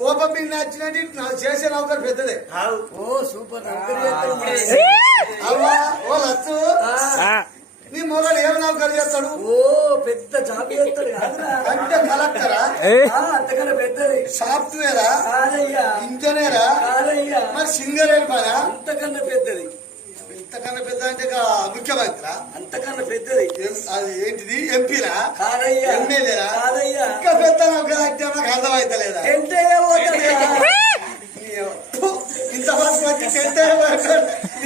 కోపం మీకు నచ్చినది చేసే అవకాశం పెద్దదే ఓ సూపర్ ఓ లచ్చు నీ మొగలు ఏమి నౌకరు చేస్తాడు ఓ పెద్ద జాబ్ అంటే కలెక్టరా అంతకన్నా పెద్దది సాఫ్ట్వేరా ఇంజనీరా మరి సింగర్ వెళ్ళిపోయా అంతకన్నా పెద్దది ఇంతకన్నా పెద్ద అంటే ముఖ్యమంత్రి అంతకన్నా పెద్దది అది ఏంటిది కాదయ్య ఎమ్మెల్యేరా ఇంకా పెద్ద నౌకరు అంటే మాకు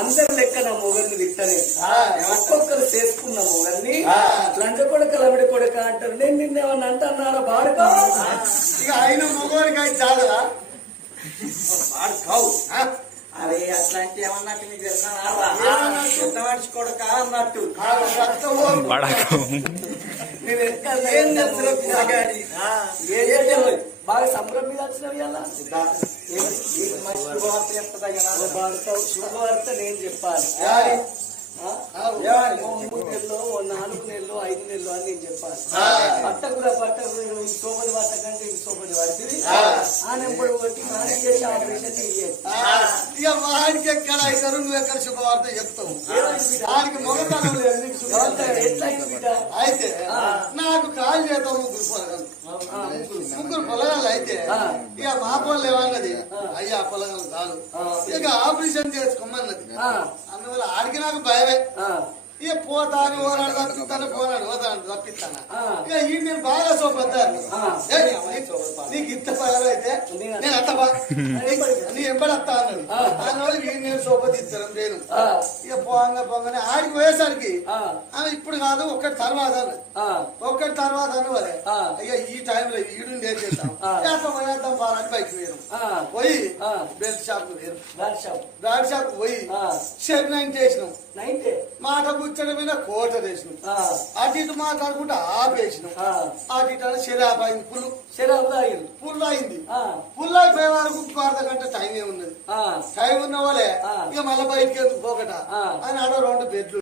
అందరు లెక్క నా మొగల్ని తిట్టలేదు ఒక్కొక్కరు చేసుకున్న మొగర్ని లంట కొడక లమిడి కొడక అంటారు నేను నిన్న ఏమన్నా అంటున్నారా బాడు కావు ఇక ఆయన మొగోడి కానీ చాలదా బాడు కావు అరే అట్లాంటి ఏమన్నట్టు నీకు తెలుసా ఎంత మనిషి కొడక అన్నట్టు నేను ఎక్కడ ఏం చేస్తున్నావు బాగా సంబరం మీద వచ్చినవి అలా శుభవార్త శుభవార్త నేను చెప్పాలి మూడు నెలలు నాలుగు నెలలు ఐదు నెలలు అని నేను చెప్పాను పట్ట కూడా పట్ట కూడా ఇంకో మంది వార్త కంటే ఇంకో మంది వాడుతుంది ఆ నెంబర్ ఒకటి ఆపరేషన్ వాడికి ఎక్కడ అయితే నువ్వు ఎక్కడ శుభవార్త చెప్తావు మొదట ఎట్లయింది అయితే నాకు కాల్ చేద్దాం నువ్వు ముగ్గురు పొలగాలు అయితే ఇక పాపం లేవన్నది అయ్యా పొలగాలు చాలు ఇక ఆపరేషన్ చేసుకోమన్నది అందువల్ల ఆడికి నాకు భయమే ఇక పోతాను పోరాడు తప్పిస్తాను పోరాడు పోతాను తప్పిస్తాను ఇక ఈ బాగా సోపెత్తారు నీకు ఇంత పగలు అయితే నేను అత్త నీ ఎంపడి అత్త అన్నది వీడు నేను శోభతిస్తాను నేను ఇక పోంగ పోంగానే ఆడికి పోయేసరికి ఆమె ఇప్పుడు కాదు ఒక్కటి తర్వాత ఒకటి తర్వాత అనువలే అయ్యా ఈ టైంలో వీడు ఏం చేస్తాం అత్త పోయేద్దాం పోరా బైక్ వేరు పోయి బెల్ట్ షాప్ వేరు బ్యాట్ షాప్ పోయి షర్ట్ నైన్ చేసినాం మాట కూర్చడం మీద కోట వేసినాం అటు ఇటు మాట్లాడుకుంటే ఆపేసినాం అటు ఇటు అని శరాపాయింపులు ఫుల్ అయింది ఫుల్ అయిపోయే వరకు అర్ధగంట టైం ఏమి ఉన్నది టైం ఉన్న వాళ్ళే ఇక మళ్ళీ బయటకి ఎందుకు పోకట అని అడో రెండు బెడ్లు